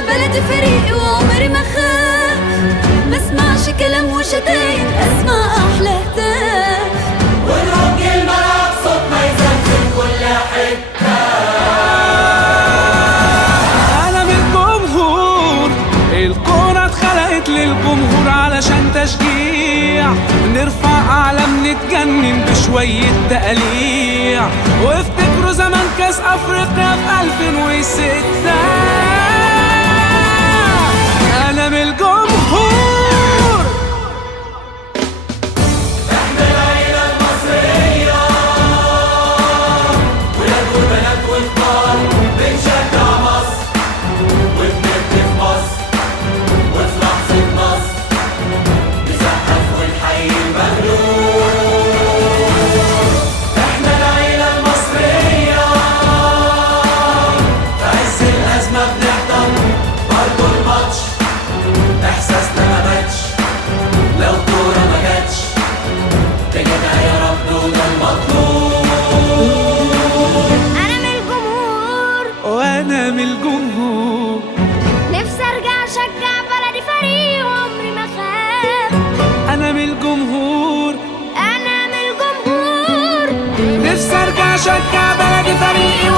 بلدي فريقي وعمري ما خاف، ما اسمعش كلام وشتايم، اسمع احلى هتاف. ونرج الملعب صوتنا يزلزل كل حته. انا من الجمهور، الكورة اتخلقت للجمهور علشان تشجيع، نرفع اعلام نتجنن بشوية تقليع، وافتكروا زمان كاس افريقيا في 2006. انا من الجمهور. احنا العيلة المصرية، ولاد وبنات وكبار، بنشجع مصر وبنبني في مصر، وفي لحظة نصر نسقف ونحيي المغلوب. احنا العيلة المصرية، في عز الأزمة بنحضر برضه الماتش، إحساسنا ما ماتش لو كورة ما جاتش، بجدع يا رب وده المطلوب. انا من الجمهور وانا من الجمهور، نفسي ارجع اشجع بلدي فريقي وعمري ما خاف. انا من الجمهور، انا من الجمهور نفسي ارجع اشجع بلدي فريقي